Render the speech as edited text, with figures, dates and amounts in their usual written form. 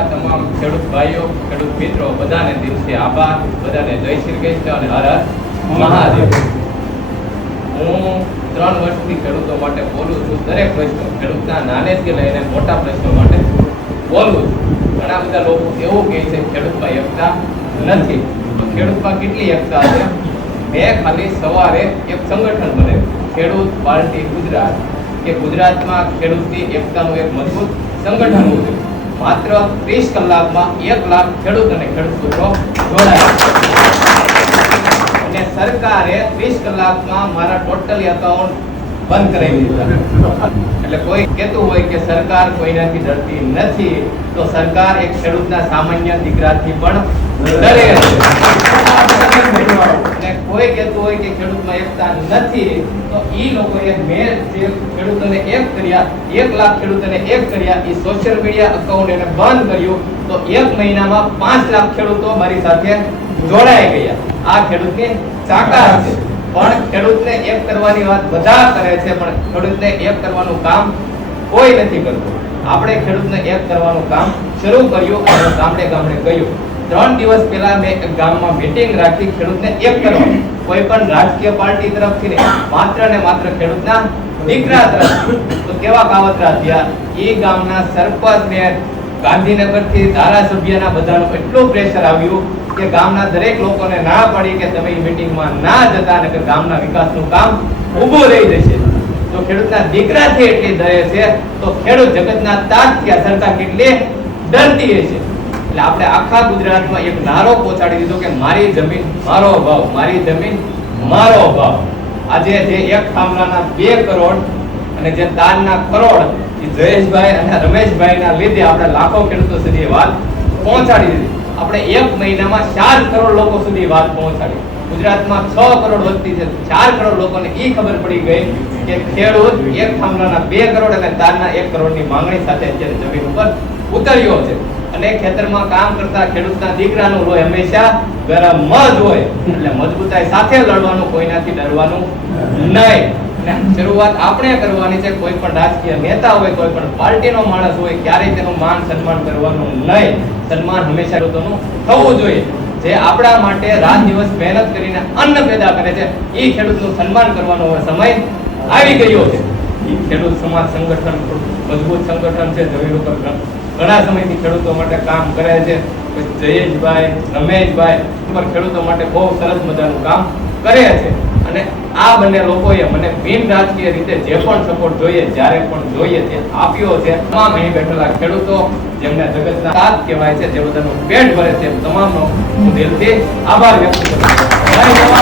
તમામ ખેડૂત ભાઈઓ ખેડૂત મિત્રો બધાને દિવસે આભાર, બધાને જય શ્રી કૃષ્ણ અને હર હર મહાદેવ। હું 3 વર્ષથી ખેડૂતો માટે બોલું છું। દરેક પ્રશ્નો ખેડૂતના નાનેથી લઈને મોટા પ્રશ્નો માટે બોલું છું। ઘણા બધા લોકો એવું કહે છે ખેડૂતમાં એકતા નથી, તો ખેડૂતમાં કેટલી એકતા છે? મેં ખાલી સવારે એક સંગઠન બનાવ્યું, ખેડૂત પાર્ટી ગુજરાત, કે ગુજરાતમાં ખેડૂતની એકતાનું એક મજબૂત સંગઠન હોવું જોઈએ। માત્ર 30 કલાકમાં 1 લાખ ખેડૂત અને ખેડૂત મિત્રો જોડાયા અને સરકારે 30 કલાકમાં મારા ટોટલી એકાઉન્ટ બંધ કરાવી દીધા। એટલે કોઈ કહેતું હોય કે સરકાર કોઈનાથી ડરતી નથી, તો સરકાર એક ખેડૂતના સામાન્ય દીકરાથી પણ ડરે છે। અને કોઈ કહેતું હોય કે ખેડૂતમાં એકતા નથી, તો ઈ લોકોએ મેં જે ખેડૂતોને એક કર્યા, 1 લાખ ખેડૂતોને એક કર્યા, ઈ સોશિયલ મીડિયા એકાઉન્ટ એને બંધ કર્યું, તો 1 મહિનામાં 5 લાખ ખેડૂતો મારી સાથે જોડાઈ ગયા। આ ખેડૂતની તાકાત છે। પણ ખેડૂતને એક કરવાની વાત બધા કરે છે, પણ ખેડૂતને એક કરવાનું કામ કોઈ નથી કરતું। આપણે ખેડૂતને એક કરવાનું કામ શરૂ કર્યું અને ગામડે ગામડે ગયું। 3 દિવસ પહેલા મેં એક ગામમાં મીટિંગ રાખી ખેડૂતને એક કરવા, કોઈ પણ રાજકીય પાર્ટી તરફથી નહીં, માત્ર ને માત્ર ખેડૂતના દીકરા તરફથી। તો કેવા કાવતરા થયા? એ ગામના સરપંચને ગાંધીનગરથી ધારાસભ્યના બધાનું એટલું પ્રેશર આવ્યું કે ગામના દરેક લોકોને ના પડી કે તમે મીટિંગમાં ના જતા, નકર ગામના વિકાસનું કામ ઊભું રહી જશે। તો ખેડૂતના દીકરાથી એટલી ડરે છે, તો ખેડૂત જગતના તાજથી આ સરકાર કેટલી ડરતી હશે। એટલે આપણે આખા ગુજરાતમાં એક નારો પહોંચાડી દીધો કે મારી જમીન મારો ભાવ, મારી જમીન મારો ભાવ। આજે જે એક થાંભલાના 2 કરોડ અને જે તારના કરોડ, એ જયેશભાઈ અને રમેશભાઈના લીધે આપણે લાખો ખેડૂતો સુધી વાત પહોંચાડી દીધી। આપણે 1 મહિનામાં 4 કરોડ લોકો સુધી વાત પહોંચાડી। ગુજરાતમાં 6 કરોડ વસ્તી છે, 4 કરોડ લોકોને ઈ ખબર પડી ગઈ કે ખેડૂત એક થાંભલાના 2 કરોડ અને તારના 1 કરોડની માંગણી સાથે અત્યારે જમીન ઉપર ઉતર્યો છે। અને ખેતરમાં કામ કરતા ખેડૂતના દીકરાનું લોહી હંમેશા ગરમ જ હોય, એટલે મજબૂતાઈ સાથે લડવાનું, કોઈનાથી ડરવાનું નહીં। શરૂઆત આપણે કરવાની છે। કોઈ પણ રાજકીય નેતા હોય, કોઈ પણ પાર્ટીનો માણસ હોય, ક્યારેય તેનું માન સન્માન કરવાનું નહીં। સન્માન હંમેશા ખેડૂતોનું થવું જોઈએ। જે આપણા માટે રાત દિવસ મહેનત કરીને અન્ન પેદા કરે છે, એ ખેડૂતનું સન્માન કરવાનો સમય આવી ગયો છે। એ ખેડૂત સમાજ સંગઠન મજબૂત સંગઠન છે, જમીન ઉપર ઘણા સમયથી ખેડૂતો માટે કામ કરે છે। જયેશભાઈ, રમેશભાઈ ઉપર ખેડૂતો માટે બહુ સરસ મજાનું કામ કરે છે। અને આ બંને લોકોએ મને બિન રાજકીય રીતે જે પણ સપોર્ટ જોઈએ, જ્યારે પણ જોઈએ તે આપ્યો છે। તમામ અહીં બેઠેલા ખેડૂતો, જેમને જગતના તાત કહેવાય છે, જે બધાનું પેટ ભરે છે, તમામનો હું દિલથી આભાર વ્યક્ત કરું છું।